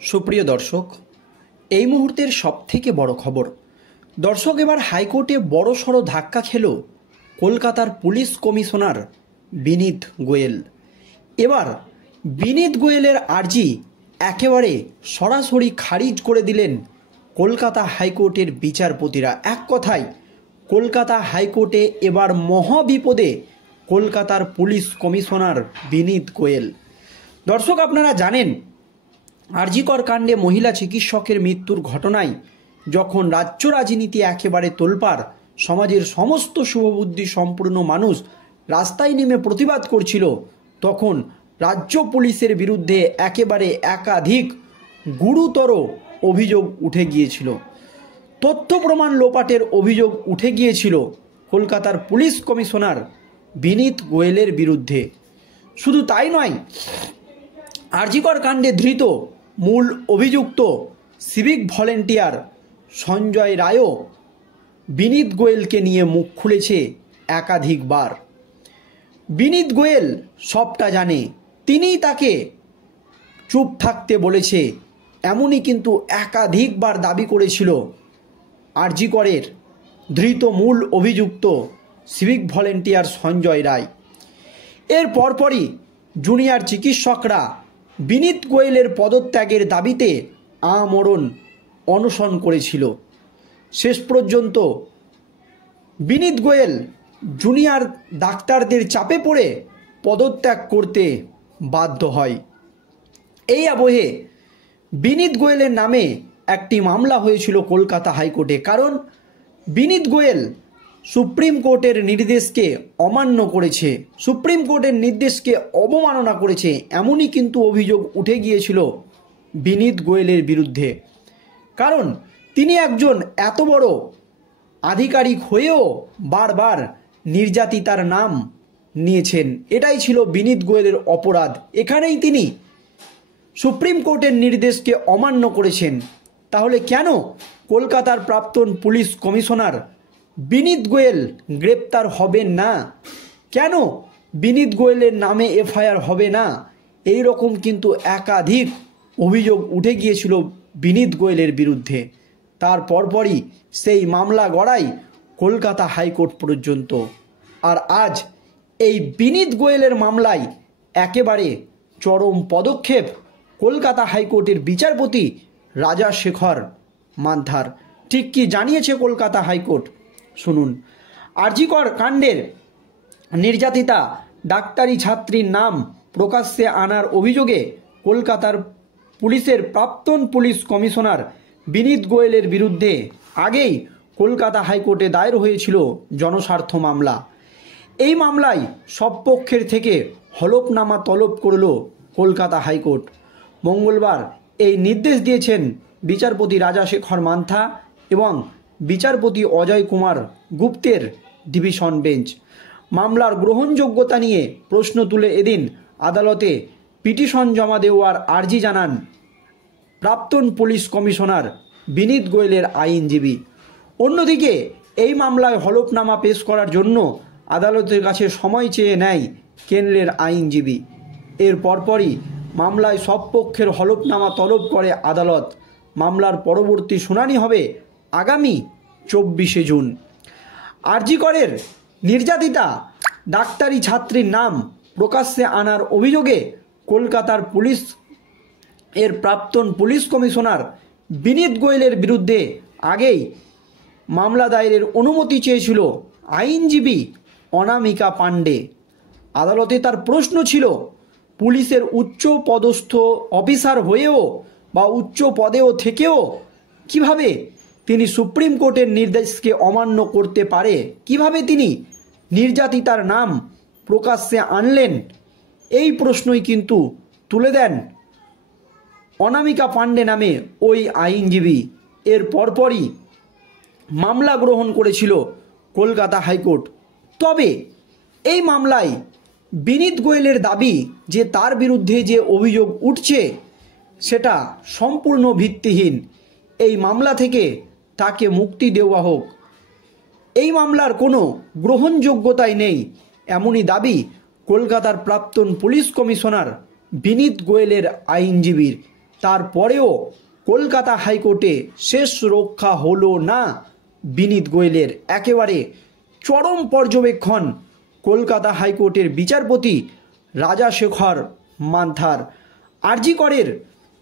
সুপ্রিয় দর্শক, এই মুহূর্তের সবথেকে বড় খবর। দর্শক, এবার হাইকোর্টে বড়সড় ধাক্কা খেল কলকাতার পুলিশ কমিশনার বিনীত গোয়েল। এবার বিনীত গোয়েলের আর্জি একেবারে সরাসরি খারিজ করে দিলেন কলকাতা হাইকোর্টের বিচারপতিরা। এক কথায় কলকাতা হাইকোর্টে এবার মহাবিপদে কলকাতার পুলিশ কমিশনার বিনীত গোয়েল। দর্শক, আপনারা জানেন আরজিকর কাণ্ডে মহিলা চিকিৎসকের মৃত্যুর ঘটনায় যখন রাজ্য রাজনীতি একেবারে তোলপাড়, সমাজের সমস্ত শুভবুদ্ধি সম্পূর্ণ মানুষ রাস্তায় নেমে প্রতিবাদ করছিল, তখন রাজ্য পুলিশের বিরুদ্ধে একেবারে একাধিক গুরুতর অভিযোগ উঠে গিয়েছিল। তথ্য প্রমাণ লোপাটের অভিযোগ উঠে গিয়েছিল কলকাতার পুলিশ কমিশনার বিনীত গোয়েলের বিরুদ্ধে। শুধু তাই নয়, আরজিকর কাণ্ডে ধৃত মূল অভিযুক্ত সিভিক ভলেন্টিয়ার সঞ্জয় রায়ও বিনীত গোয়েলকে নিয়ে মুখ খুলেছে একাধিকবার। বিনীত গোয়েল সবটা জানে, তিনিই তাকে চুপ থাকতে বলেছে, এমনই কিন্তু একাধিকবার দাবি করেছিল আরজিকরের ধৃত মূল অভিযুক্ত সিভিক ভলেন্টিয়ার সঞ্জয় রায়। এর পরপরই জুনিয়র চিকিৎসকরা বিনীত গোয়েলের পদত্যাগের দাবিতে আমরণ অনশন করেছিল। শেষ পর্যন্ত বিনীত গোয়েল জুনিয়র ডাক্তারদের চাপে পড়ে পদত্যাগ করতে বাধ্য হয়। এই আবহে বিনীত গোয়েলের নামে একটি মামলা হয়েছিল কলকাতা হাইকোর্টে, কারণ বিনীত গোয়েল সুপ্রিম কোর্টের নির্দেশকে অমান্য করেছে, সুপ্রিম কোর্টের নির্দেশকে অবমাননা করেছে, এমনই কিন্তু অভিযোগ উঠে গিয়েছিল বিনীত গোয়েলের বিরুদ্ধে। কারণ তিনি একজন এত বড় আধিকারিক হয়েও বারবার নির্যাতিতার নাম নিয়েছেন, এটাই ছিল বিনীত গোয়েলের অপরাধ। এখানেই তিনি সুপ্রিম কোর্টের নির্দেশকে অমান্য করেছেন। তাহলে কেন কলকাতার প্রাক্তন পুলিশ কমিশনার বিনীত গোয়েল গ্রেপ্তার হবেন না? কেন বিনীত গোয়েলের নামে এফআইআর হবে না? এই রকম কিন্তু একাধিক অভিযোগ উঠে গিয়েছিল বিনীত গোয়েলের বিরুদ্ধে। তার পরপরই সেই মামলা গড়ায় কলকাতা হাইকোর্ট পর্যন্ত। আর আজ এই বিনীত গোয়েলের মামলায় একেবারে চরম পদক্ষেপ কলকাতা হাইকোর্টের বিচারপতি রাজাশেখর মান্থার। ঠিক কি জানিয়েছে কলকাতা হাইকোর্ট, শুনুন। আরজিকর কাণ্ডের নির্যাতিতা ডাক্তারি ছাত্রীর নাম প্রকাশ্যে আনার অভিযোগে কলকাতার পুলিশের প্রাক্তন পুলিশ কমিশনার বিনীত গোয়েলের বিরুদ্ধে আগেই কলকাতা হাইকোর্টে দায়ের হয়েছিল জনস্বার্থ মামলা। এই মামলায় সব পক্ষের থেকে হলফনামা তলব করল কলকাতা হাইকোর্ট। মঙ্গলবার এই নির্দেশ দিয়েছেন বিচারপতি রাজাশেখর মান্থা এবং বিচারপতি অজয় কুমার গুপ্তের ডিভিশন বেঞ্চ। মামলার গ্রহণযোগ্যতা নিয়ে প্রশ্ন তুলে এদিন আদালতে পিটিশন জমা দেওয়ার আর্জি জানান প্রাক্তন পুলিশ কমিশনার বিনীত গোয়েলের আইনজীবী। অন্যদিকে এই মামলায় হলফনামা পেশ করার জন্য আদালতের কাছে সময় চেয়ে নেয় কেন্দ্রের আইনজীবী। এর পরপরই মামলায় সব পক্ষের হলফনামা তলব করে আদালত। মামলার পরবর্তী শুনানি হবে আগামী 24শে জুন। আরজিকরের নির্যাতিতা ডাক্তারি ছাত্রীর নাম প্রকাশ্যে আনার অভিযোগে কলকাতার পুলিশ এর প্রাক্তন পুলিশ কমিশনার বিনীত গোয়েলের বিরুদ্ধে আগেই মামলা দায়েরের অনুমতি চেয়েছিল আইনজীবী অনামিকা পাণ্ডে। আদালতে তার প্রশ্ন ছিল, পুলিশের উচ্চ পদস্থ অফিসার হয়েও বা উচ্চ পদেও থেকেও কিভাবে তিনি সুপ্রিম কোর্টের নির্দেশকে অমান্য করতে পারে? কিভাবে তিনি নির্যাতিতার নাম প্রকাশ্যে আনলেন? এই প্রশ্নই কিন্তু তুলে দেন অনামিকা পাণ্ডে নামে ওই আইনজীবী। এর পরপরই মামলা গ্রহণ করেছিল কলকাতা হাইকোর্ট। তবে এই মামলায় বিনীত গোয়েলের দাবি যে তার বিরুদ্ধে যে অভিযোগ উঠছে সেটা সম্পূর্ণ ভিত্তিহীন। এই মামলা থেকে তাকে মুক্তি দেওয়া হোক, এই মামলার কোনো গ্রহণযোগ্যতাই নেই, এমনই দাবি কলকাতার প্রাক্তন পুলিশ কমিশনার বিনীত গোয়েলের আইনজীবীর। তারপরেও কলকাতা হাইকোর্টে শেষ রক্ষা হলো না বিনীত গোয়েলের। একেবারে চরম পর্যবেক্ষণ কলকাতা হাইকোর্টের বিচারপতি রাজাশেখর মান্থার। আরজি করের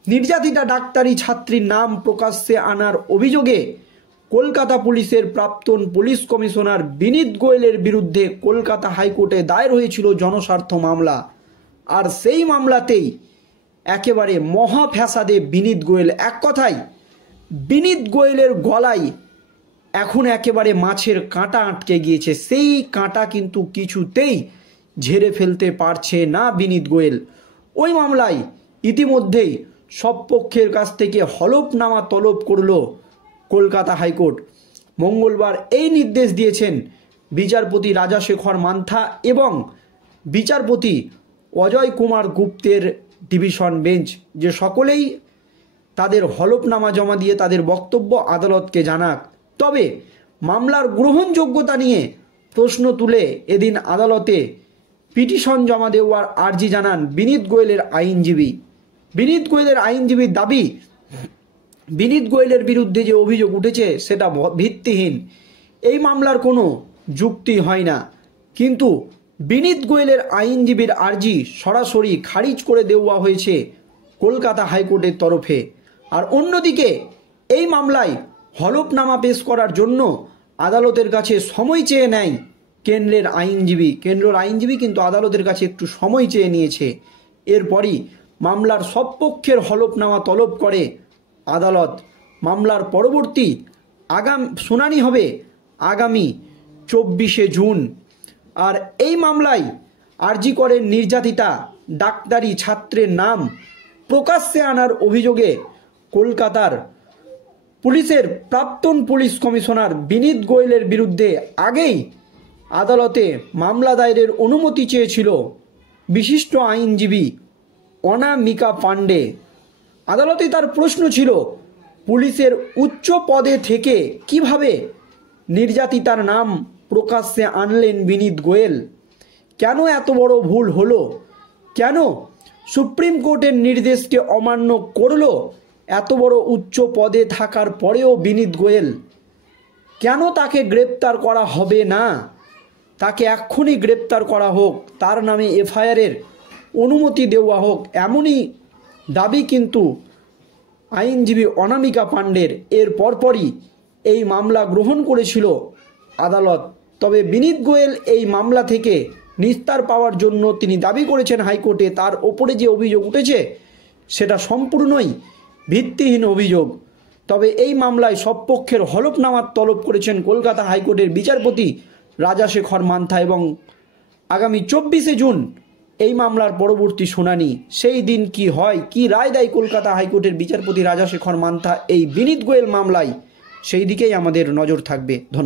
নির্যাতিতা ডাক্তারি ছাত্রীর নাম প্রকাশ্যে আনার অভিযোগে কলকাতা পুলিশের প্রাক্তন পুলিশ কমিশনার বিনীত গোয়েলের বিরুদ্ধে কলকাতা হাইকোর্টে দায়ের হয়েছিল জনস্বার্থ মামলা। আর সেই মামলাতেই একেবারে মহা ফ্যাসাদে বিনীত গোয়েল। এক কথায় বিনীত গোয়েলের গলায় এখন একেবারে মাছের কাঁটা আটকে গিয়েছে। সেই কাঁটা কিন্তু কিছুতেই ঝেড়ে ফেলতে পারছে না বিনীত গোয়েল। ওই মামলায় ইতিমধ্যেই সব পক্ষের কাছ থেকে হলফনামা তলব করল কলকাতা হাইকোর্ট। মঙ্গলবার এই নির্দেশ দিয়েছেন বিচারপতি রাজাশেখর মান্থা এবং বিচারপতি অজয় কুমার গুপ্তের ডিভিশন বেঞ্চ যে সকলেই তাদের হলফনামা জমা দিয়ে তাদের বক্তব্য আদালতকে জানাক। তবে মামলার গ্রহণযোগ্যতা নিয়ে প্রশ্ন তুলে এদিন আদালতে পিটিশন জমা দেওয়ার আর্জি জানান বিনীত গোয়েলের আইনজীবী। বিনীত গোয়েলের আইনজীবীর দাবি, বিনীত গোয়েলের বিরুদ্ধে যে অভিযোগ উঠেছে সেটা ভিত্তিহীন, এই মামলার কোনো যুক্তি হয় না। কিন্তু বিনীত গোয়েলের আইনজীবীর আর্জি সরাসরি খারিজ করে দেওয়া হয়েছে কলকাতা হাইকোর্টের তরফে। আর অন্যদিকে এই মামলায় হলফনামা পেশ করার জন্য আদালতের কাছে সময় চেয়ে নেয় কেন্দ্রের আইনজীবী কিন্তু আদালতের কাছে একটু সময় চেয়ে নিয়েছে। এরপরই মামলার সব পক্ষের হলফনামা তলব করে আদালত। মামলার পরবর্তী শুনানি হবে আগামী 24শে জুন। আর এই মামলায় আরজি করের নির্যাতিতা ডাক্তারি ছাত্রের নাম প্রকাশ্যে আনার অভিযোগে কলকাতার পুলিশের প্রাক্তন পুলিশ কমিশনার বিনীত গোয়েলের বিরুদ্ধে আগেই আদালতে মামলা দায়েরের অনুমতি চেয়েছিল বিশিষ্ট আইনজীবী অনামিকা পাণ্ডে। আদালতে তার প্রশ্ন ছিল, পুলিশের উচ্চ পদে থেকে কিভাবে নির্যাতিতার নাম প্রকাশ্যে আনলেন বিনীত গোয়েল? কেন এত বড় ভুল হলো? কেন সুপ্রিম কোর্টের নির্দেশকে অমান্য করলো এত বড় উচ্চ পদে থাকার পরেও বিনীত গোয়েল? কেন তাকে গ্রেপ্তার করা হবে না? তাকে এক্ষুনি গ্রেপ্তার করা হোক, তার নামে এফআইআরের অনুমতি দেওয়া হোক, এমনই দাবি কিন্তু আইনজীবী অনামিকা পাণ্ডের। এর পরপরই এই মামলা গ্রহণ করেছিল আদালত। তবে বিনীত গোয়েল এই মামলা থেকে নিস্তার পাওয়ার জন্য তিনি দাবি করেছেন হাইকোর্টে তার ওপরে যে অভিযোগ উঠেছে সেটা সম্পূর্ণই ভিত্তিহীন অভিযোগ। তবে এই মামলায় সব পক্ষের হলফনামা তলব করেছেন কলকাতা হাইকোর্টের বিচারপতি রাজাশেখর মান্থা এবং আগামী 24শে জুন এই মামলার পরবর্তী শুনানি। সেই দিন কি হয়, কি রায় দেয় কলকাতা হাইকোর্টের বিচারপতি রাজাশেখর মান্থা এই বিনীত গোয়েল মামলায়, সেই দিকেই আমাদের নজর থাকবে। ধন্যবাদ।